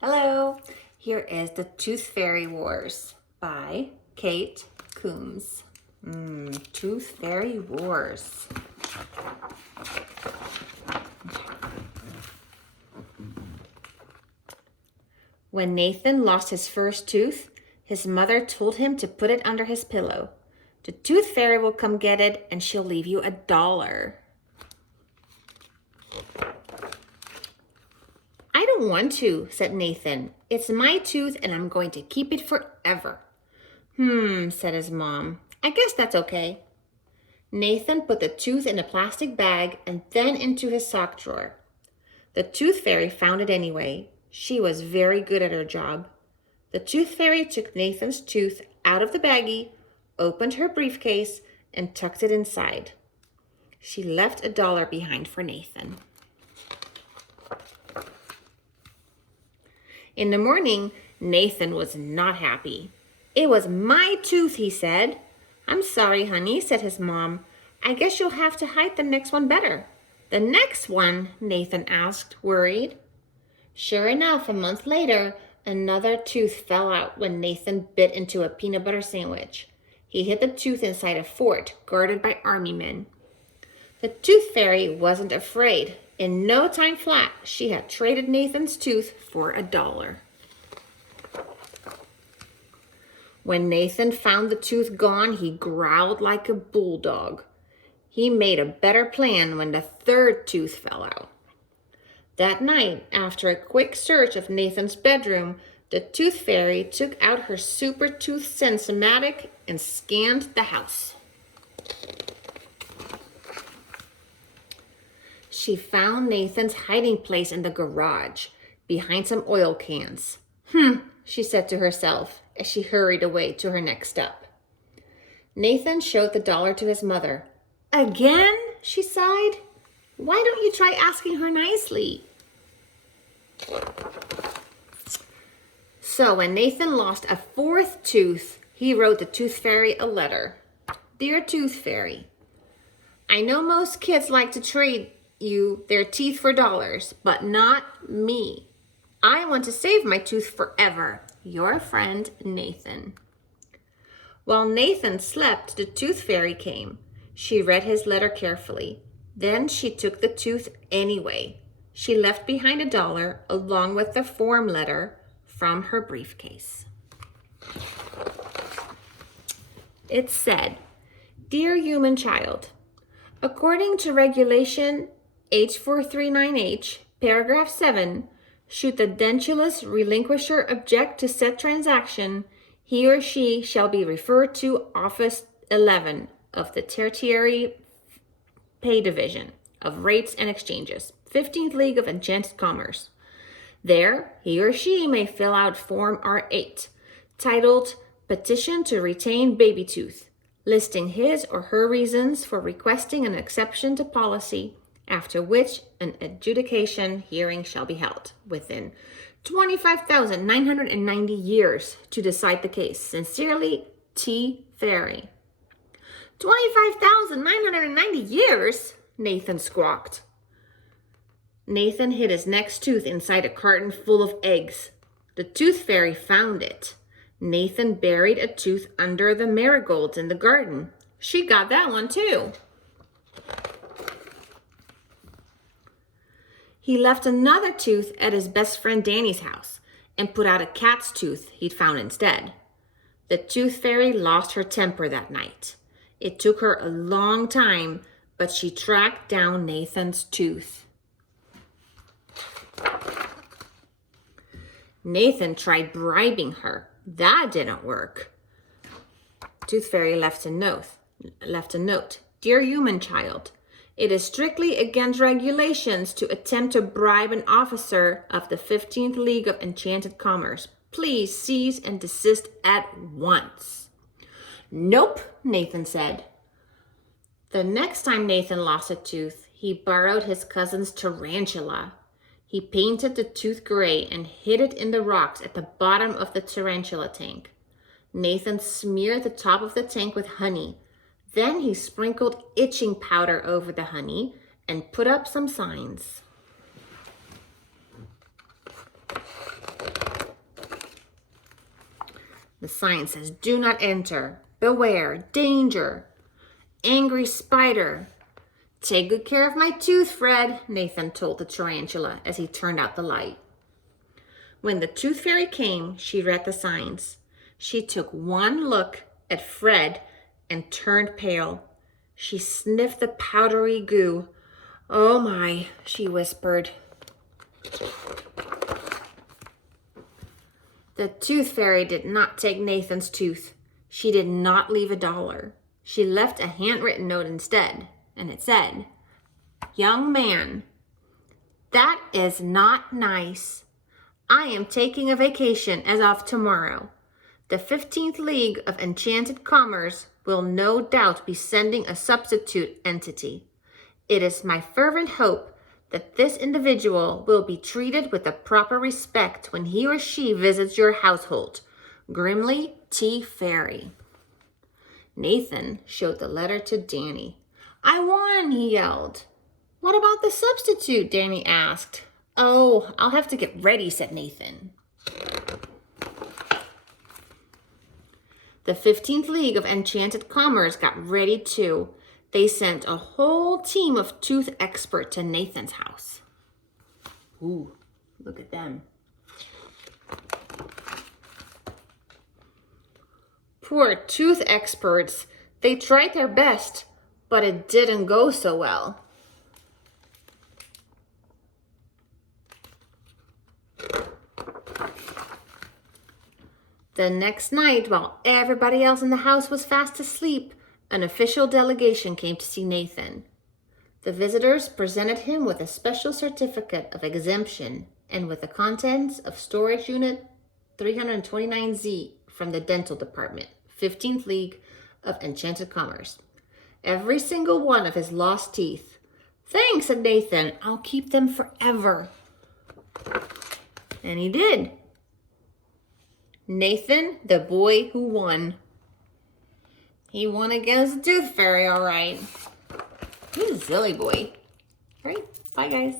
Hello, here is The Tooth Fairy Wars by Kate Coombs. Tooth Fairy Wars. When Nathan lost his first tooth, his mother told him to put it under his pillow. The Tooth Fairy will come get it and she'll leave you $1. I don't want to, said Nathan. It's my tooth and I'm going to keep it forever. Said his mom. I guess that's okay. Nathan put the tooth in a plastic bag and then into his sock drawer. The Tooth Fairy found it anyway. She was very good at her job. The Tooth Fairy took Nathan's tooth out of the baggie, opened her briefcase, and tucked it inside. She left $1 behind for Nathan. In the morning, Nathan was not happy. It was my tooth, he said. I'm sorry, honey, said his mom. I guess you'll have to hide the next one better. The next one? Nathan asked, worried. Sure enough, a month later, another tooth fell out when Nathan bit into a peanut butter sandwich. He hid the tooth inside a fort guarded by army men. The Tooth Fairy wasn't afraid. In no time flat, she had traded Nathan's tooth for $1. When Nathan found the tooth gone, he growled like a bulldog. He made a better plan when the third tooth fell out. That night, after a quick search of Nathan's bedroom, the Tooth Fairy took out her Super Tooth Sense-O-Matic and scanned the house. She found Nathan's hiding place in the garage, behind some oil cans. She said to herself as she hurried away to her next step. Nathan showed the $1 to his mother. Again? She sighed. Why don't you try asking her nicely? So when Nathan lost a fourth tooth, he wrote the Tooth Fairy a letter. Dear Tooth Fairy, I know most kids like to trade you their teeth for dollars, but not me. I want to save my tooth forever. Your friend, Nathan. While Nathan slept, the Tooth Fairy came. She read his letter carefully. Then she took the tooth anyway. She left behind $1 along with the form letter from her briefcase. It said, Dear human child, according to regulation H439H, paragraph 7, should the dentulous relinquisher object to said transaction, he or she shall be referred to Office 11 of the Tertiary Pay Division of Rates and Exchanges, 15th League of Enchanted Commerce. There, he or she may fill out Form R8, titled Petition to Retain Baby Tooth, listing his or her reasons for requesting an exception to policy, after which an adjudication hearing shall be held within 25,990 years to decide the case. Sincerely, T. Fairy. 25,990 years? Nathan squawked. Nathan hid his next tooth inside a carton full of eggs. The Tooth Fairy found it. Nathan buried a tooth under the marigolds in the garden. She got that one too. He left another tooth at his best friend Danny's house and put out a cat's tooth he'd found instead. The Tooth Fairy lost her temper that night. It took her a long time, but she tracked down Nathan's tooth. Nathan tried bribing her. That didn't work. Tooth Fairy left a note. Dear human child, it is strictly against regulations to attempt to bribe an officer of the 15th League of Enchanted Commerce. Please cease and desist at once. Nope, Nathan said. The next time Nathan lost a tooth, he borrowed his cousin's tarantula. He painted the tooth gray and hid it in the rocks at the bottom of the tarantula tank. Nathan smeared the top of the tank with honey. Then he sprinkled itching powder over the honey and put up some signs. The sign says, "Do not enter. Beware. Danger. Angry spider." "Take good care of my tooth, Fred," Nathan told the tarantula as he turned out the light. When the Tooth Fairy came, she read the signs. She took one look at Fred and turned pale. She sniffed the powdery goo. "Oh my," she whispered. The Tooth Fairy did not take Nathan's tooth. She did not leave $1. She left a handwritten note instead, and it said, "Young man, that is not nice. I am taking a vacation as of tomorrow. The 15th League of Enchanted Commerce will no doubt be sending a substitute entity. It is my fervent hope that this individual will be treated with the proper respect when he or she visits your household. Grimly T. Fairy." Nathan showed the letter to Danny. "I won," he yelled. "What about the substitute?" Danny asked. "Oh, I'll have to get ready," said Nathan. The 15th League of Enchanted Commerce got ready too. They sent a whole team of tooth experts to Nathan's house. Ooh, look at them. Poor tooth experts. They tried their best, but it didn't go so well. The next night, while everybody else in the house was fast asleep, an official delegation came to see Nathan. The visitors presented him with a special certificate of exemption and with the contents of Storage Unit 329Z from the Dental Department, 15th League of Enchanted Commerce. Every single one of his lost teeth. "Thanks," said Nathan. "I'll keep them forever." And he did. Nathan, the boy who won. He won against the Tooth Fairy, all right. He's a silly boy. All right, bye guys.